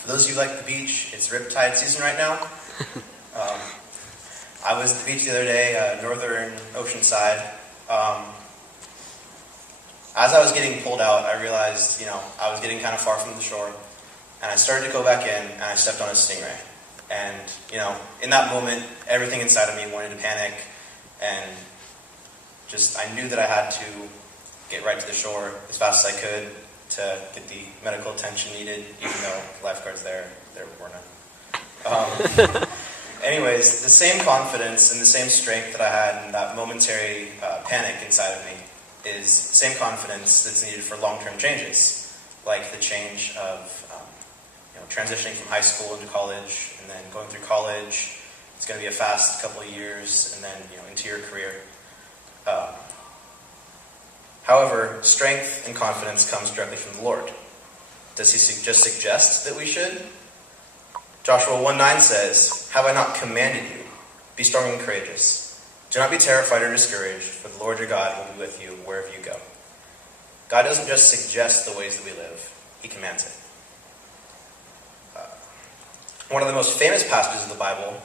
For those of you who like the beach, it's riptide season right now. I was at the beach the other day, northern Oceanside. As I was getting pulled out, I realized, I was getting kind of far from the shore. And I started to go back in, and I stepped on a stingray. And, in that moment, everything inside of me wanted to panic. And I knew that I had to get right to the shore as fast as I could to get the medical attention needed, even though lifeguards there were none. Anyways, the same confidence and the same strength that I had in that momentary panic inside of me is the same confidence that's needed for long-term changes, like the change of transitioning from high school into college, and then going through college. It's going to be a fast couple of years, and then into your career. However, strength and confidence comes directly from the Lord. Does he just suggest that we should? Joshua 1:9 says, "Have I not commanded you? Be strong and courageous. Do not be terrified or discouraged, for the Lord your God will be with you wherever you go." God doesn't just suggest the ways that we live, he commands it. One of the most famous passages of the Bible,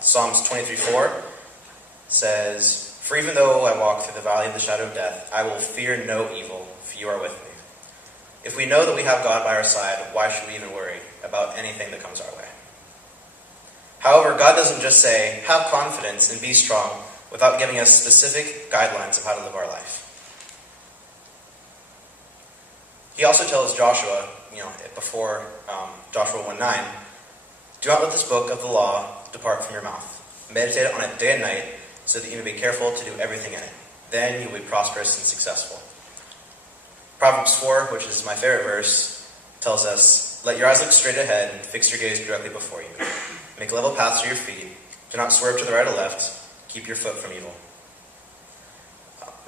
Psalms 23:4, says, "For even though I walk through the valley of the shadow of death, I will fear no evil, for you are with me." If we know that we have God by our side, why should we even worry about anything that comes our way? However, God doesn't just say, have confidence and be strong, without giving us specific guidelines of how to live our life. He also tells Joshua, before Joshua 1:9, "Do not let this book of the law depart from your mouth. Meditate on it day and night, so that you may be careful to do everything in it. Then you will be prosperous and successful." Proverbs 4, which is my favorite verse, tells us, "Let your eyes look straight ahead and fix your gaze directly before you. Make level paths for your feet. Do not swerve to the right or left. Keep your foot from evil."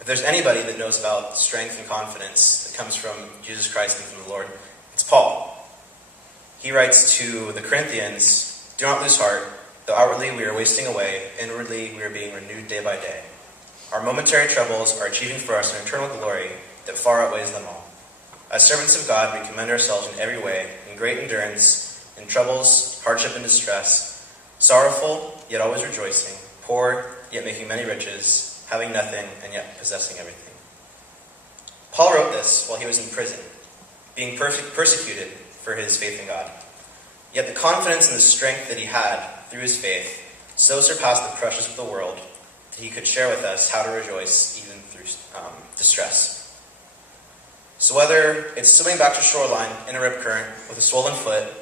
If there's anybody that knows about strength and confidence that comes from Jesus Christ and from the Lord, it's Paul. He writes to the Corinthians, "Do not lose heart. Though outwardly we are wasting away, inwardly we are being renewed day by day. Our momentary troubles are achieving for us an eternal glory that far outweighs them all. As servants of God, we commend ourselves in every way, in great endurance, in troubles, hardship, and distress, sorrowful, yet always rejoicing, poor, yet making many riches, having nothing, and yet possessing everything." Paul wrote this while he was in prison, being persecuted for his faith in God. Yet the confidence and the strength that he had through his faith so surpassed the pressures of the world that he could share with us how to rejoice even through distress. So whether it's swimming back to shoreline in a rip current with a swollen foot,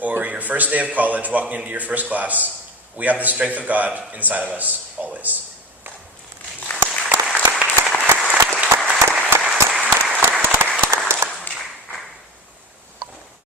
or your first day of college walking into your first class, we have the strength of God inside of us.